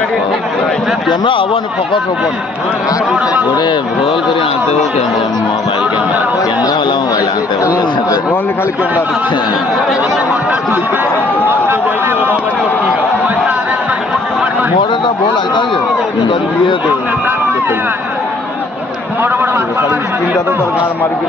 camera हवन focus हवन गोटे रोल करी आनते हो मोबाइल कैमरा वाला मोबाइल आनते हो ओनली खाली कैमरा मोड़े तो बोल आता है ये तो खाली स्क्रीन जाता तो गाड़ मार के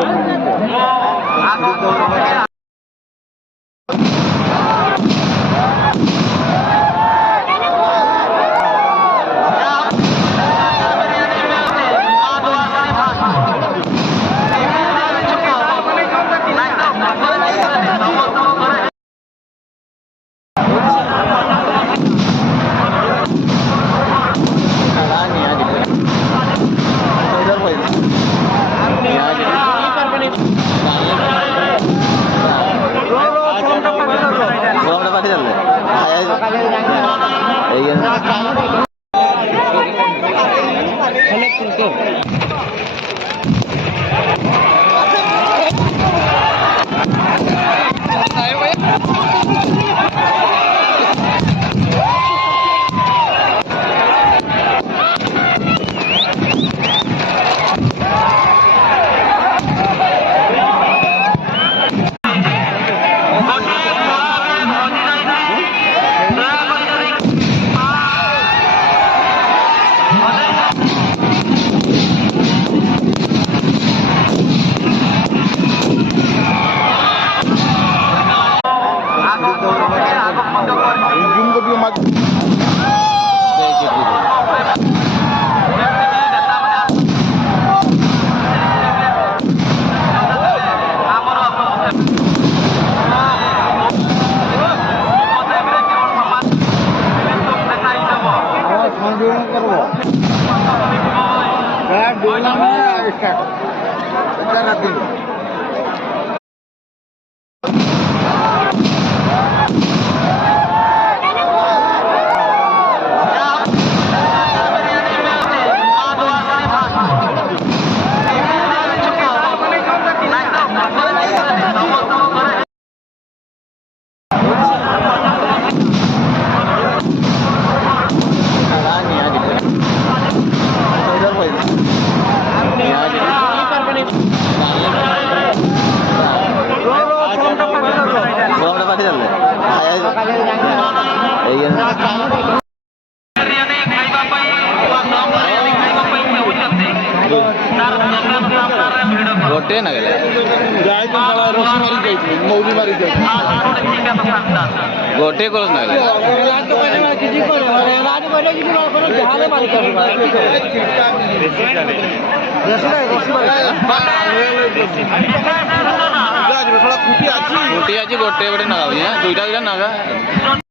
गोटे ना गले गोटे को ना गले खुटी आज गोटे गोटे ना दुईटा दुईटा ना